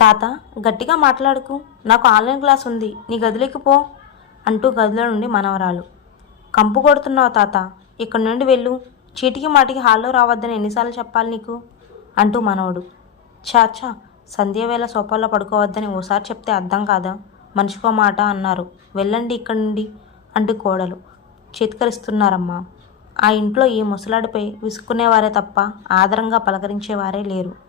తాత గట్టిగా మాట్లాడుకు. నాకు ఆన్లైన్ క్లాస్ ఉంది. నీ గదిలోకి పో అంటూ గదిలో నుండి మనవరాలు. కంపు కొడుతున్నావు తాత. ఇక్కడి నుండి వెళ్ళు. చీటికి మాటికి హాల్లో రావద్దని ఎన్నిసార్లు చెప్పాలి నీకు? అంటూ మనవడు. చాచా సంధ్యవేళ సోఫాలో పడుకోవద్దని ఓసారి చెప్తే అర్థం కాదా? మనిషికో మాట అన్నారు. వెళ్ళండి ఇక్కడి నుండి అంటూ కోడలు. చేతికరిస్తున్నారమ్మా. ఆ ఇంట్లో ఈ ముసలాడిపై విసుక్కునేవారే తప్ప ఆదరంగా పలకరించేవారే లేరు.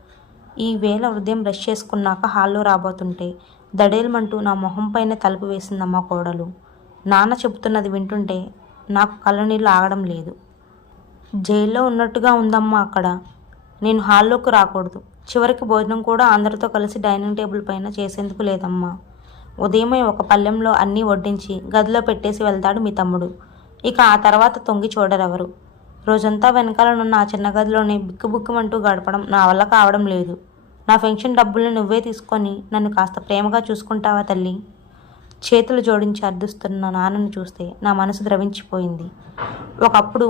ఈ వేళ ఉదయం బ్రష్ చేసుకున్నాక హాల్లో రాబోతుంటే దడేల్మంటూ నా మొహం పైన తలుపు వేసిందమ్మా కోడలు. నాన్న చెబుతున్నది వింటుంటే నాకు కళ్ళ నీళ్ళు ఆగడం లేదు. జైల్లో ఉన్నట్టుగా ఉందమ్మా అక్కడ. నేను హాల్లోకి రాకూడదు. చివరికి భోజనం కూడా అందరితో కలిసి డైనింగ్ టేబుల్ పైన చేసేందుకు లేదమ్మా. ఉదయమే ఒక పళ్ళెంలో అన్నీ వడ్డించి గదిలో పెట్టేసి వెళ్తాడు మీ తమ్ముడు. ఇక ఆ తర్వాత తొంగి చూడరెవరు? రోజంతా వెనకాలనున్న ఆ చిన్న గదిలోనే బిక్కుబుక్కుమంటూ గడపడం నా వల్ల కావడం లేదు. నా పెన్షన్ డబ్బులు నువ్వే తీసుకొని నన్ను కాస్త ప్రేమగా చూసుకుంటావా తల్లి? చేతులు జోడించి అర్థిస్తున్న నాన్నను చూస్తే నా మనసు ద్రవించిపోయింది. ఒకప్పుడు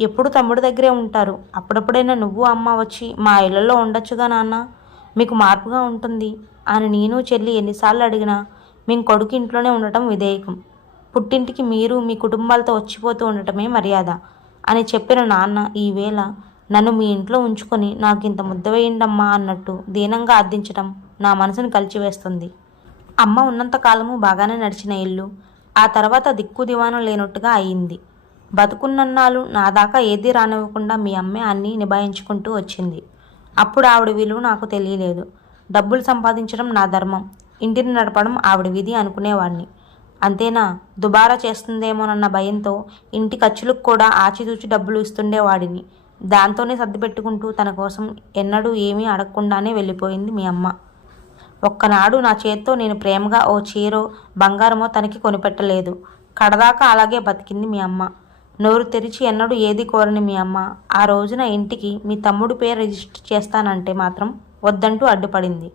ఎప్పుడు తమ్ముడి దగ్గరే ఉంటారు? అప్పుడప్పుడైనా నువ్వు అమ్మ వచ్చి మా ఇళ్ళలో ఉండొచ్చుగా నాన్న? మీకు మార్పుగా ఉంటుంది. అని నేను చెల్లి ఎన్నిసార్లు అడిగినా మేము కొడుకు ఇంట్లోనే ఉండటం విధేయకం. పుట్టింటికి మీరు మీ కుటుంబాలతో వచ్చిపోతూ ఉండటమే మర్యాద. అని చెప్పిన నాన్న ఈవేళ నన్ను మీ ఇంట్లో ఉంచుకొని నాకు ఇంత ముద్ద వేయండమ్మా అన్నట్టు దీనంగా అర్థించడం నా మనసును కలిచివేస్తుంది. అమ్మ ఉన్నంత కాలము బాగానే నడిచిన ఇల్లు. ఆ తర్వాత దిక్కు దివానం లేనట్టుగా అయింది. బతుకున్నన్నాళ్ళు నా దాకా ఏదీ రానివ్వకుండా మీ అమ్మే అన్నీ నిభాయించుకుంటూ వచ్చింది. అప్పుడు ఆవిడ విలువ నాకు తెలియలేదు. డబ్బులు సంపాదించడం నా ధర్మం. ఇంటిని నడపడం ఆవిడ విధి అనుకునేవాడిని అంతేనా? దుబారా చేస్తుందేమోనన్న భయంతో ఇంటి ఖర్చులకు కూడా ఆచితూచి డబ్బులు ఇస్తుండేవాడిని దాంతోనే సర్దిపెట్టుకుంటూ తన కోసం ఎన్నడూ ఏమీ అడగకుండానే వెళ్ళిపోయింది మీ అమ్మ. ఒక్కనాడు నా చేత్తో నేను ప్రేమగా ఓ చీరో బంగారమో తనకి కొనిపెట్టలేదు. కడదాకా అలాగే బతికింది మీ అమ్మ. నోరు తెరిచి ఎన్నడూ ఏది కోరని మీ అమ్మ. ఆ రోజున ఇంటికి మీ తమ్ముడు పేరు రిజిస్టర్ చేస్తానంటే మాత్రం వద్దంటూ అడ్డుపడింది.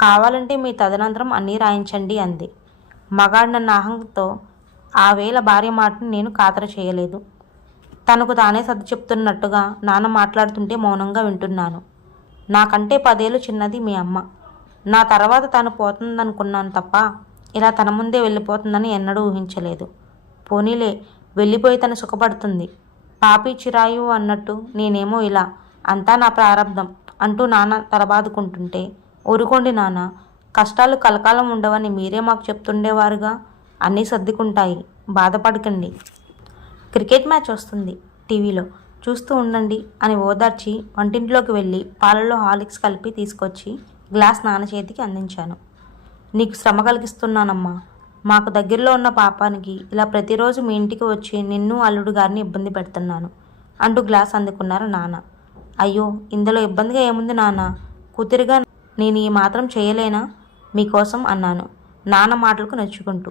కావాలంటే మీ తదనంతరం అన్నీ రాయించండి అంది. మగాడన్న అహంతో ఆ వేళ భార్య మాటను నేను ఖాతరు చేయలేదు. తనకు తానే సర్ది చెప్తున్నట్టుగా నాన్న మాట్లాడుతుంటే మౌనంగా వింటున్నాను. నాకంటే పదేళ్ళు చిన్నది మీ అమ్మ. నా తర్వాత తను పోతుందనుకున్నాను తప్ప ఇలా తన ముందే వెళ్ళిపోతుందని ఎన్నడూ ఊహించలేదు. పోనీలే వెళ్ళిపోయి తను సుఖపడుతుంది. పాపి చిరాయు అన్నట్టు నేనేమో ఇలా అంతా నా ప్రారంధం అంటూ నాన్న తలబాదుకుంటుంటే ఊరుకోండి నాన్న కష్టాలు కలకాలం ఉండవని మీరే మాకు చెప్తుండేవారుగా. అన్నీ సర్దుకుంటాయి. బాధపడకండి. క్రికెట్ మ్యాచ్ వస్తుంది టీవీలో. చూస్తూ ఉండండి అని ఓదార్చి వంటింట్లోకి వెళ్ళి పాలలో హార్లిక్స్ కలిపి తీసుకొచ్చి గ్లాస్ నాన్న చేతికి అందించాను. నీకు శ్రమ కలిగిస్తున్నానమ్మా. మాకు దగ్గరలో ఉన్న పాపానికి ఇలా ప్రతిరోజు మీ ఇంటికి వచ్చి నిన్ను అల్లుడు గారిని ఇబ్బంది పెడుతున్నాను అంటూ గ్లాస్ అందుకున్నారు నాన్న. అయ్యో ఇందులో ఇబ్బందిగా ఏముంది నాన్న? కూతురిగా నేను ఈ మాత్రం చేయలేనా? మీకోసం అన్నాను. నాన్న మాటలకు నచ్చుకుంటూ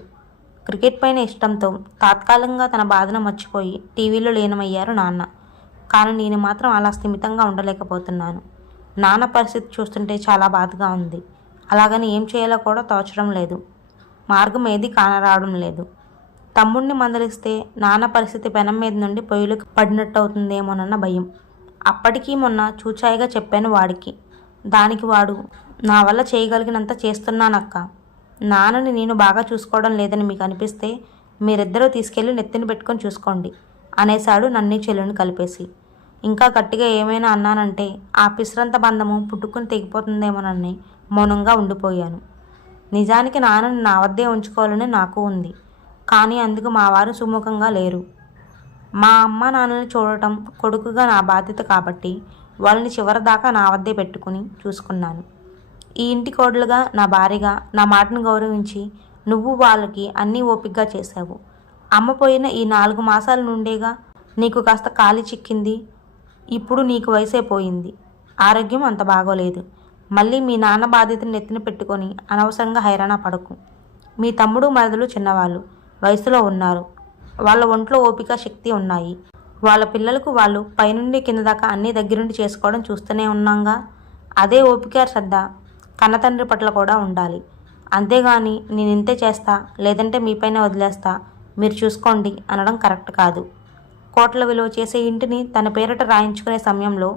క్రికెట్ పైన ఇష్టంతో తాత్కాలికంగా తన బాధను మర్చిపోయి టీవీలో లీనమయ్యారు నాన్న. కానీ నేను మాత్రం అలా స్థిమితంగా ఉండలేకపోతున్నాను. నాన్న పరిస్థితి చూస్తుంటే చాలా బాధగా ఉంది. అలాగని ఏం చేయాలో కూడా తోచడం లేదు. మార్గం ఏది కానరావడం లేదు. తమ్ముడిని మందలిస్తే నాన్న పరిస్థితి పెనం మీద నుండి పొయ్యిలు పడినట్టు అవుతుందేమోనన్న భయం. అప్పటికీ మొన్న చూచాయిగా చెప్పాను వాడికి. దానికి వాడు నా వల్ల చేయగలిగినంత చేస్తున్నానక్క. నాన్నని నేను బాగా చూసుకోవడం లేదని మీకు అనిపిస్తే మీరిద్దరూ తీసుకెళ్ళి నెత్తిని పెట్టుకొని చూసుకోండి అనేశాడు నన్ను చెల్లెని కలిపేసి. ఇంకా గట్టిగా ఏమైనా అన్నానంటే ఆ పిసరంత బంధము పుట్టుకుని తెగిపోతుందేమోనని మౌనంగా ఉండిపోయాను. నిజానికి నాన్నని నా వద్దే ఉంచుకోవాలని నాకు ఉంది. కానీ అందుకు మా వారు సుముఖంగా లేరు. మా అమ్మ నాన్నని చూడటం కొడుకుగా నా బాధ్యత కాబట్టి వాళ్ళని చివరిదాకా నా వద్దే పెట్టుకుని చూసుకున్నాను. ఈ ఇంటి కోడలుగా నా భార్యగా నా మాటను గౌరవించి నువ్వు వాళ్ళకి అన్నీ ఓపిగ్గా చేశావు. అమ్మ పోయిన ఈ నాలుగు మాసాల నుండేగా నీకు కాస్త ఖాళీ చిక్కింది. ఇప్పుడు నీకు వయసే పోయింది. ఆరోగ్యం అంత బాగోలేదు. మళ్ళీ మీ నాన్న బాధ్యతను నెత్తిన పెట్టుకొని అనవసరంగా హైరాణ పడకు. మీ తమ్ముడు మరదలు చిన్నవాళ్ళు. వయసులో ఉన్నారు. వాళ్ళ ఒంట్లో ఓపిక శక్తి ఉన్నాయి. వాళ్ళ పిల్లలకు వాళ్ళు పైనుండి కింద దాకా అన్ని దగ్గరుండి చేసుకోవడం చూస్తూనే ఉన్నాంగా. అదే ఓపిక శ్రద్ధ కన్నతండ్రి పట్ల కూడా ఉండాలి. అంతేగాని నేను ఇంతే చేస్తా లేదంటే మీపైన వదిలేస్తా మీరు చూసుకోండి అనడం కరెక్ట్ కాదు. కోట్ల విలువ చేసే ఇంటిని తన పేరిట రాయించుకునే సమయంలో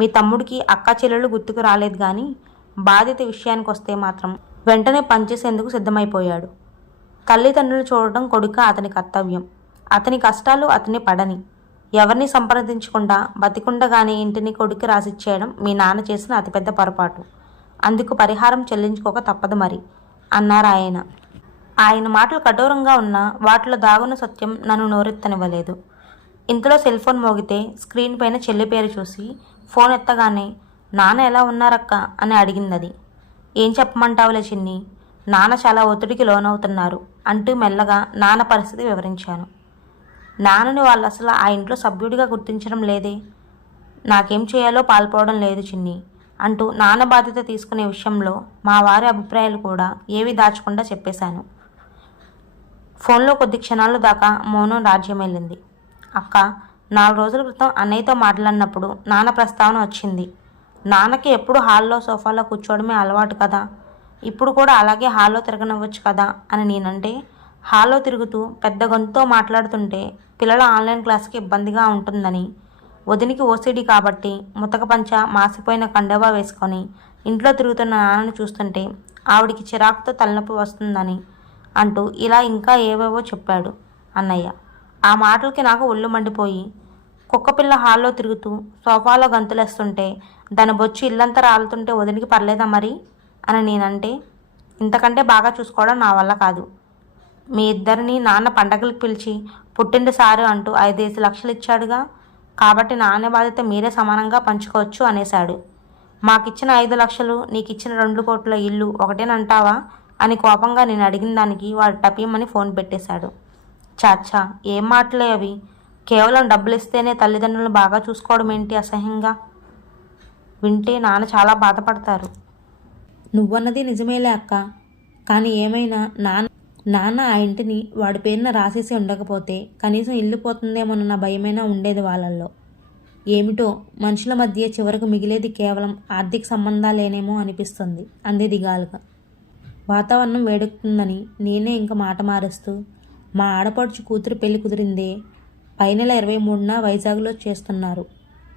మీ తమ్ముడికి అక్క చెల్లెళ్ళు గుర్తుకు రాలేదు కానీ బాధ్యత విషయానికి వస్తే మాత్రం వెంటనే పనిచేసేందుకు సిద్ధమైపోయాడు. తల్లిదండ్రులు చూడటం కొడుక అతని కర్తవ్యం. అతని కష్టాలు అతని పడని. ఎవరిని సంప్రదించకుండా బతికుండగానే ఇంటిని కొడుకు రాసిచ్చేయడం మీ నాన్న చేసిన అతిపెద్ద పొరపాటు. అందుకు పరిహారం చెల్లించుకోక తప్పదు మరి అన్నారు ఆయన. ఆయన మాటలు కఠోరంగా ఉన్నా వాటిలో దాగున్న సత్యం నన్ను నోరెత్తనివ్వలేదు. ఇంతలో సెల్ ఫోన్ మోగితే స్క్రీన్ పైన చెల్లి పేరు చూసి ఫోన్ ఎత్తగానే నాన్న ఎలా ఉన్నారక్క? అని అడిగింది అది ఏం చెప్పమంటావులే చిన్ని నాన్న చాలా ఒత్తిడికి లోనవుతున్నారు అంటూ మెల్లగా నాన్న పరిస్థితి వివరించాను. నాన్నని వాళ్ళు అసలు ఆ ఇంట్లో సభ్యుడిగా గుర్తించడం లేదే? నాకేం చేయాలో పాల్పోవడం లేదు చిన్ని అంటూ నాన్న బాధ్యత తీసుకునే విషయంలో మా వారి అభిప్రాయాలు కూడా ఏవి దాచకుండా చెప్పేశాను. ఫోన్లో కొద్ది క్షణాల దాకా మౌనం రాజ్యమేలింది. అక్క నాలుగు రోజుల క్రితం అన్నయ్యతో మాట్లాడినప్పుడు నాన్న ప్రస్తావన వచ్చింది. నాన్నకి ఎప్పుడు హాల్లో సోఫాలో కూర్చోవడమే అలవాటు కదా. ఇప్పుడు కూడా అలాగే హాల్లో తిరగనివ్వచ్చు కదా అని నేనంటే హాల్లో తిరుగుతూ పెద్ద గొంతుతో మాట్లాడుతుంటే పిల్లల ఆన్లైన్ క్లాస్కి ఇబ్బందిగా ఉంటుందని వదినికి ఓసిడి కాబట్టి ముతక పంచ మాసిపోయిన కండవా వేసుకొని ఇంట్లో తిరుగుతున్న నాన్నను చూస్తుంటే ఆవిడికి చిరాకుతో తలనొప్పి వస్తుందని అంటూ ఇలా ఇంకా ఏవేవో చెప్పాడు అన్నయ్య. ఆ మాటలకి నాకు ఒళ్ళు మండిపోయి కుక్కపిల్ల హాల్లో తిరుగుతూ సోఫాలో గంతులేస్తుంటే దాని బొచ్చి ఇల్లంతా రాలుతుంటే వదినికి పర్లేదా మరి? అని నేనంటే ఇంతకంటే బాగా చూసుకోవడం నా వల్ల కాదు. మీ ఇద్దరిని నాన్న పండగలకు పిలిచి పుట్టిండు సారు అంటూ ఐదేసి లక్షలు ఇచ్చాడుగా కాబట్టి నాన్న బాధ్యత మీరే సమానంగా పంచుకోవచ్చు అనేశాడు. మాకిచ్చిన ఐదు లక్షలు నీకిచ్చిన రెండు కోట్ల ఇల్లు ఒకటేనంటావా? అని కోపంగా నేను అడిగిన దానికి వాడు టపీమని ఫోన్ పెట్టేశాడు. చాచా ఏం మాటలే అవి? కేవలం డబ్బులు ఇస్తేనే తల్లిదండ్రులను బాగా చూసుకోవడం ఏంటి అసహ్యంగా? వింటే నాన్న చాలా బాధపడతారు. నువ్వన్నది నిజమేలే అక్క. కానీ ఏమైనా నాన్న నాన్న ఆ ఇంటిని వాడి పేరున రాసేసి ఉండకపోతే కనీసం ఇల్లు పోతుందేమోనన్న భయమైనా ఉండేది వాళ్ళల్లో. ఏమిటో మనుషుల మధ్య చివరకు మిగిలేది కేవలం ఆర్థిక సంబంధాలేనేమో అనిపిస్తుంది అంది దిగాలుగా వాతావరణం వేడెక్కుతుందని నేనే ఇంకా మాట మారుస్తూ మా ఆడపడుచు కూతురు పెళ్ళి కుదిరిందే పై నెల ఇరవై మూడున వైజాగ్లో చేస్తున్నారు.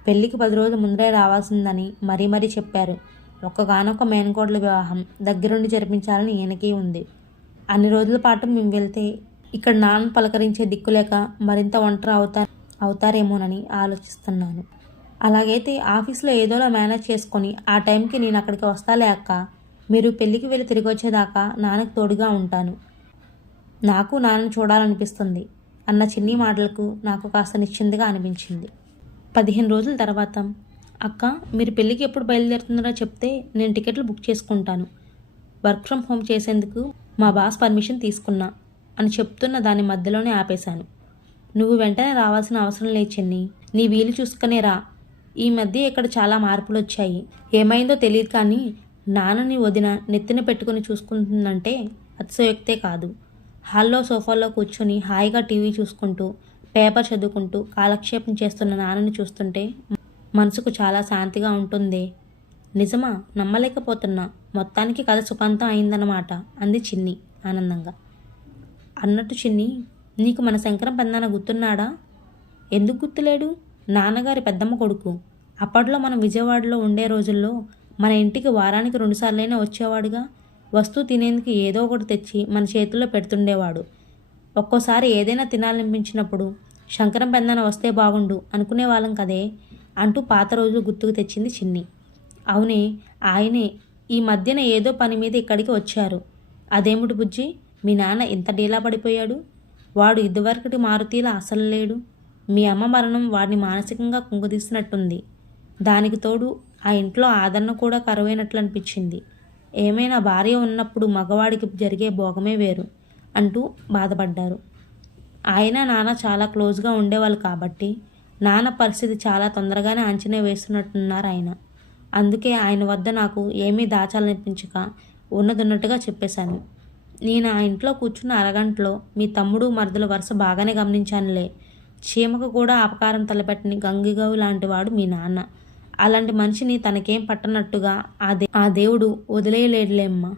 పెళ్ళికి పది రోజుల ముందరే రావాల్సిందని మరీ మరీ చెప్పారు. ఒక్కగానొక్క మేనకోడల వివాహం దగ్గరుండి జరిపించాలని ఈయనకి ఉంది. అన్ని రోజుల పాటు మేము వెళ్తే ఇక్కడ నాన్న పలకరించే దిక్కులేక మరింత ఒంటరి అవుతా అవుతారేమోనని ఆలోచిస్తున్నాను. అలాగైతే ఆఫీస్లో ఏదోలా మేనేజ్ చేసుకొని ఆ టైంకి నేను అక్కడికి వస్తాలే అక్క. మీరు పెళ్ళికి వెళ్ళి తిరిగి వచ్చేదాకా నాన్నకు తోడుగా ఉంటాను. నాకు నాన్నను చూడాలనిపిస్తుంది. అన్న చిన్ని మాటలకు నాకు కాస్త నిశ్చింతగా అనిపించింది. పదిహేను రోజుల తర్వాత అక్క మీరు పెళ్ళికి ఎప్పుడు బయలుదేరుతున్నారో చెప్తే నేను టికెట్లు బుక్ చేసుకుంటాను. వర్క్ ఫ్రమ్ హోమ్ చేసేందుకు మా బాస్ పర్మిషన్ తీసుకున్నా అని చెప్తున్న దాని మధ్యలోనే ఆపేశాను. నువ్వు వెంటనే రావాల్సిన అవసరం లేదు చెన్ని. నీ వీలు చూసుకునే రా. ఈ మధ్య ఇక్కడ చాలా మార్పులు వచ్చాయి ఏమైందో తెలియదు కానీ నాన్నని వదిన నెత్తిన పెట్టుకుని చూసుకుంటుందంటే అతిశయోక్తే కాదు. హాల్లో సోఫాలో కూర్చొని హాయిగా టీవీ చూసుకుంటూ పేపర్ చదువుకుంటూ కాలక్షేపం చేస్తున్న నాన్నని చూస్తుంటే మనసుకు చాలా శాంతిగా ఉంటుందే. నిజమా? నమ్మలేకపోతున్నా. మొత్తానికి కథ సుఖాంతం అయిందన్నమాట అంది చిన్ని ఆనందంగా. అన్నట్టు చిన్ని నీకు మన శంకరం పెద్దనాన్న గుర్తున్నాడా? ఎందుకు గుర్తులేడు? నాన్నగారి పెద్దమ్మ కొడుకు. అప్పట్లో మనం విజయవాడలో ఉండే రోజుల్లో మన ఇంటికి వారానికి రెండుసార్లైనా వచ్చేవాడుగా. వస్తువు తినేందుకు ఏదో ఒకటి తెచ్చి మన చేతుల్లో పెడుతుండేవాడు. ఒక్కోసారి ఏదైనా తినాలనిపించినప్పుడు శంకరం పెందాన వస్తే బాగుండు అనుకునేవాళ్ళం కదే అంటూ పాత రోజులు గుర్తుకు తెచ్చింది చిన్ని. అవునే ఆయనే ఈ మధ్యన ఏదో పని మీద ఇక్కడికి వచ్చారు. అదేమిటి బుజ్జి? మీ నాన్న ఇంత డీలా పడిపోయాడు? వాడు ఇదివరకటి మారుతీలా అసలు లేడు. మీ అమ్మ మరణం వాడిని మానసికంగా కుంగదీసినట్టుంది. దానికి తోడు ఆ ఇంట్లో ఆదరణ కూడా కరువైనట్లు అనిపించింది ఏమైనా భార్య ఉన్నప్పుడు మగవాడికి జరిగే భోగమే వేరు అంటూ బాధపడ్డారు. ఆయన నాన్న చాలా క్లోజ్గా ఉండేవాళ్ళు కాబట్టి నాన్న పరిస్థితి చాలా తొందరగానే అంచనా వేస్తున్నట్టున్నారు ఆయన. అందుకే ఆయన వద్ద నాకు ఏమీ దాచాలనిపించక ఉన్నదున్నట్టుగా చెప్పేశాను. నేను ఆ ఇంట్లో కూర్చున్న అరగంటలో మీ తమ్ముడు మరదల వరుస బాగానే గమనించానులే. చీమకు కూడా అపకారం తలపెట్టని గంగిగవు లాంటి వాడు మీ నాన్న. అలాంటి మనిషిని తనకేం పట్టనట్టుగా ఆ దే ఆ దేవుడు వదిలేయలేడులేమ్మా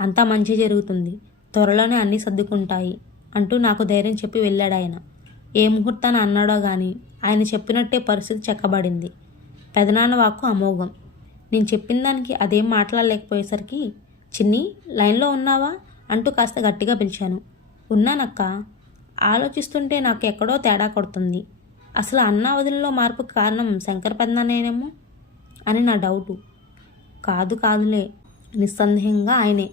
అంతా మంచి జరుగుతుంది. త్వరలోనే అన్నీ సర్దుకుంటాయి అంటూ నాకు ధైర్యం చెప్పి వెళ్ళాడు ఆయన ఏ ముహూర్తాన అన్నాడో గాని ఆయన చెప్పినట్టే పరిస్థితి చెక్కబడింది. పెదనాన్న వాక్కు అమోఘం. నేను చెప్పిన దానికి అదేం మాట్లాడలేకపోయేసరికి చిన్ని లైన్లో ఉన్నావా? అంటూ కాస్త గట్టిగా పిలిచాను. ఉన్నానక్క. ఆలోచిస్తుంటే నాకు ఎక్కడో తేడా కొడుతుంది. అసలు అన్నా వదిలిలో మార్పుకి కారణం శంకర్ పెదనానేనేమో అని నా డౌటు. కాదు కాదులే. నిస్సందేహంగా ఆయనే.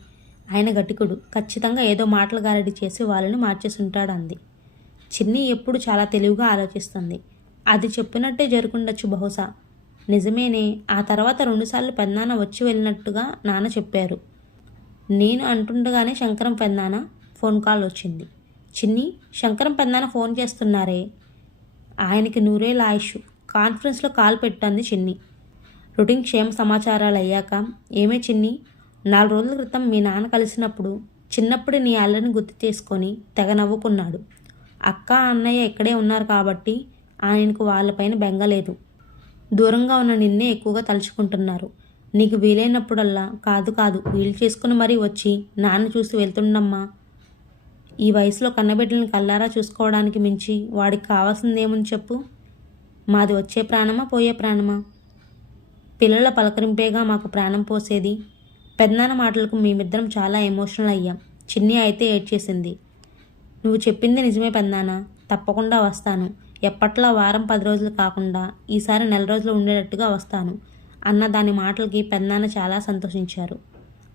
ఆయన గట్టికుడు. ఖచ్చితంగా ఏదో మాటలు గారడి చేసి వాళ్ళని మార్చేసి ఉంటాడు అంది చిన్ని ఎప్పుడు చాలా తెలివిగా ఆలోచిస్తుంది. అది చెప్పినట్టే జరుగుండొచ్చు బహుశా. నిజమేనే ఆ తర్వాత రెండుసార్లు పెన్నాన వచ్చి వెళ్ళినట్టుగా నాన్న చెప్పారు. నేను అంటుండగానే శంకరం పెన్నాన ఫోన్ కాల్ వచ్చింది. చిన్ని శంకరం పెన్నాన ఫోన్ చేస్తున్నారే? ఆయనకి నూరేళ్ళ ఆయుష్ కాన్ఫరెన్స్లో కాల్ పెట్టింది చిన్ని. రొటీన్ క్షేమ సమాచారాలు అయ్యాక ఏమే చిన్ని? నాలుగు రోజుల క్రితం మీ నాన్న కలిసినప్పుడు చిన్నప్పుడు నీ అల్లని గుర్తు చేసుకొని తెగ నవ్వుకున్నాడు. అక్క అన్నయ్య ఇక్కడే ఉన్నారు కాబట్టి ఆయనకు వాళ్ళపైన బెంగలేదు దూరంగా ఉన్న నిన్నే ఎక్కువగా తలుచుకుంటున్నారు. నీకు వీలైనప్పుడల్లా కాదు కాదు వీలు చేసుకుని మరీ వచ్చి నాన్న చూసి వెళ్తుండమ్మా. ఈ వయసులో కన్నబిడ్డలను కల్లారా చూసుకోవడానికి మించి వాడికి కావాల్సిందేముని చెప్పు? మాది వచ్చే ప్రాణమా పోయే ప్రాణమా? పిల్లల పలకరింపేగా మాకు ప్రాణం పోసేది. పెద్దనాన్న మాటలకు మేమిద్దరం చాలా ఎమోషనల్ అయ్యాం. చిన్ని అయితే ఏడ్చేసింది. నువ్వు చెప్పింది నిజమే పెద్దనాన్న తప్పకుండా వస్తాను. ఎప్పట్లో వారం పది రోజులు కాకుండా ఈసారి నెల రోజులు ఉండేటట్టుగా వస్తాను అన్న దాని మాటలకి పెద్దనాన్న చాలా సంతోషించారు.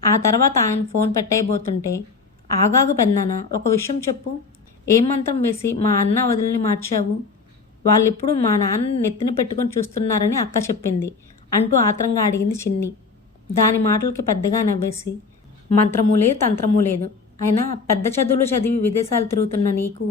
ఆ తర్వాత ఆయన ఫోన్ పెట్టయిపోతుంటే ఆగాగు పెద్దనాన్న ఒక విషయం చెప్పు. ఏం మంత్రం వేసి మా అన్న వదిలిని మార్చావు? వాళ్ళిప్పుడు మా నాన్నని నెత్తిన పెట్టుకొని చూస్తున్నారని అక్క చెప్పింది అంటూ ఆత్రంగా అడిగింది చిన్ని. దాని మాటలకి పెద్దగా నవ్వేసి మంత్రము లేదు తంత్రము లేదు. అయినా పెద్ద చదువులు చదివి విదేశాలు తిరుగుతున్న నీకు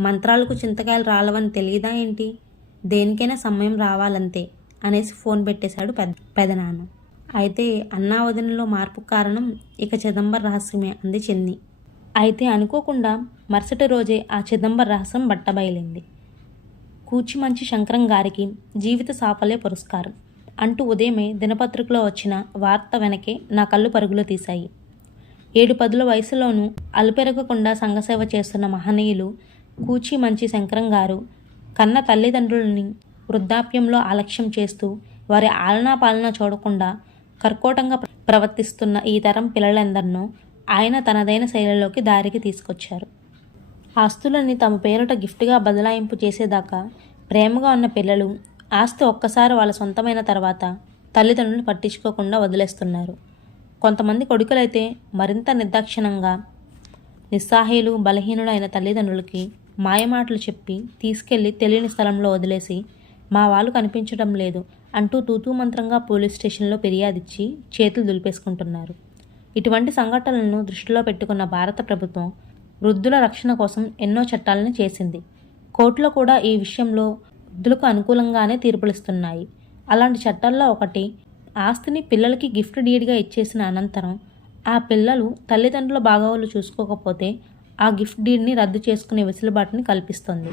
మంత్రాలకు చింతకాయలు రాలవని తెలియదా ఏంటి? దేనికైనా సమయం రావాలంతే అనేసి ఫోన్ పెట్టేశాడు పెద్ద పెదనాన్న. అయితే అన్నా వదినలో మార్పు కారణం ఇక చిదంబర రహస్యమే అంది చెన్ని. అయితే అనుకోకుండా మరుసటి రోజే ఆ చిదంబర రహస్యం బట్టబయలింది. కూచిమంచి శంకరం గారికి జీవిత సాఫల్య పురస్కారం. అంటూ ఉదయమే దినపత్రికలో వచ్చిన వార్త వెనకే నా కళ్ళు పరుగులు తీశాయి. ఏడు పదుల వయసులోనూ అలుపెరగకుండా సంఘసేవ చేస్తున్న మహనీయులు కూచి మంచి శంకరం గారు కన్న తల్లిదండ్రులని వృద్ధాప్యంలో ఆలక్ష్యం చేస్తూ వారి ఆలనా పాలన చూడకుండా కర్కోటంగా ప్రవర్తిస్తున్న ఈ తరం పిల్లలందరినో ఆయన తనదైన శైలిలోకి దారికి తీసుకొచ్చారు. ఆస్తులన్నీ తమ పేరుట గిఫ్ట్గా బదలాయింపు చేసేదాకా ప్రేమగా ఉన్న పిల్లలు ఆస్తి ఒక్కసారి వాళ్ళ సొంతమైన తర్వాత తల్లిదండ్రులను పట్టించుకోకుండా వదిలేస్తున్నారు. కొంతమంది కొడుకులైతే మరింత నిర్దాక్షిణంగా నిస్సాహీలు బలహీనులైన తల్లిదండ్రులకి మాయమాటలు చెప్పి తీసుకెళ్ళి తెలియని స్థలంలో వదిలేసి మా వాళ్ళు కనిపించడం లేదు అంటూ తూతూ మంత్రంగా పోలీస్ స్టేషన్లో ఫిర్యాదిచ్చి చేతులు దులిపేసుకుంటున్నారు. ఇటువంటి సంఘటనలను దృష్టిలో పెట్టుకున్న భారత ప్రభుత్వం వృద్ధుల రక్షణ కోసం ఎన్నో చట్టాలను చేసింది. కోర్టులో కూడా ఈ విషయంలో వృద్ధులకు అనుకూలంగానే తీర్పులిస్తున్నాయి అలాంటి చట్టాల్లో ఒకటి ఆస్తిని పిల్లలకి గిఫ్ట్ డీడ్గా ఇచ్చేసిన అనంతరం ఆ పిల్లలు తల్లిదండ్రుల బాగోగులు చూసుకోకపోతే ఆ గిఫ్ట్ డీడ్ని రద్దు చేసుకునే వెసులుబాటుని కల్పిస్తుంది.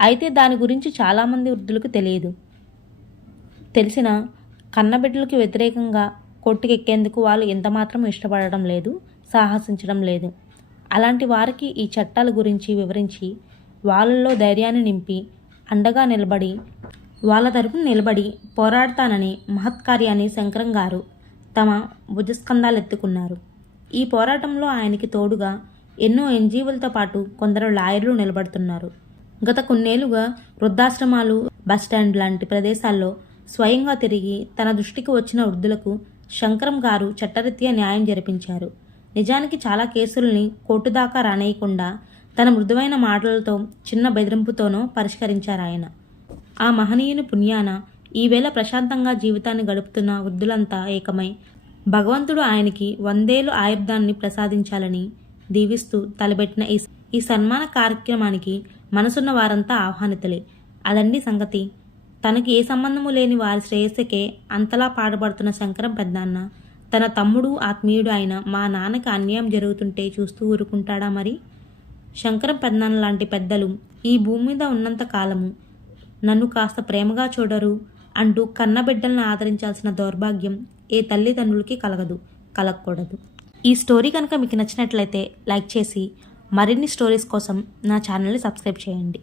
అయితే దాని గురించి చాలామంది వృద్ధులకు తెలియదు. తెలిసిన కన్నబిడ్డలకు వ్యతిరేకంగా కొట్టుకెక్కేందుకు వాళ్ళు ఎంతమాత్రం ఇష్టపడడం లేదు సాహసించడం లేదు. అలాంటి వారికి ఈ చట్టాల గురించి వివరించి వాళ్ళల్లో ధైర్యాన్ని నింపి అండగా నిలబడి వాళ్ళ తరపున నిలబడి పోరాడతానని మహత్కార్యాన్ని శంకరం గారు తమ భుజస్కందాలెత్తుకున్నారు ఈ పోరాటంలో ఆయనకి తోడుగా ఎన్నో ఎన్జీవులతో పాటు కొందరు లాయర్లు నిలబడుతున్నారు. గత కొన్నేళ్ళుగా వృద్ధాశ్రమాలు బస్టాండ్ లాంటి ప్రదేశాల్లో స్వయంగా తిరిగి తన దృష్టికి వచ్చిన వృద్ధులకు శంకరం గారు చట్టరీత్యా న్యాయం జరిపించారు. నిజానికి చాలా కేసుల్ని కోర్టు దాకా రానేయకుండా తన మృదువైన మాటలతో చిన్న బెదిరింపుతోనో పరిష్కరించారు ఆయన ఆ మహనీయుని పుణ్యాన ఈవేళ ప్రశాంతంగా జీవితాన్ని గడుపుతున్న వృద్ధులంతా ఏకమై భగవంతుడు ఆయనకి వందేలు ఆయుర్దాన్ని ప్రసాదించాలని దీవిస్తూ తలబెట్టిన ఈ ఈ సన్మాన కార్యక్రమానికి మనసున్న వారంతా ఆహ్వానితులే. అదండి సంగతి. తనకి ఏ సంబంధము లేని వారి శ్రేయస్సుకే అంతలా పాడుపడుతున్న శంకరం పెద్దన్న తన తమ్ముడు ఆత్మీయుడు అయిన మా నాన్నకి అన్యాయం జరుగుతుంటే చూస్తూ ఊరుకుంటాడా మరి? శంకరం పెద్దన్న లాంటి పెద్దలు ఈ భూమి మీద ఉన్నంత కాలము నన్ను కాస్త ప్రేమగా చూడరు అంటూ కన్నబిడ్డలను ఆదరించాల్సిన దౌర్భాగ్యం ఏ తల్లిదండ్రులకి కలగదు కలగకూడదు. ఈ స్టోరీ కనుక మీకు నచ్చినట్లయితే లైక్ చేసి మరిన్ని స్టోరీస్ కోసం నా ఛానల్ని సబ్స్క్రైబ్ చేయండి.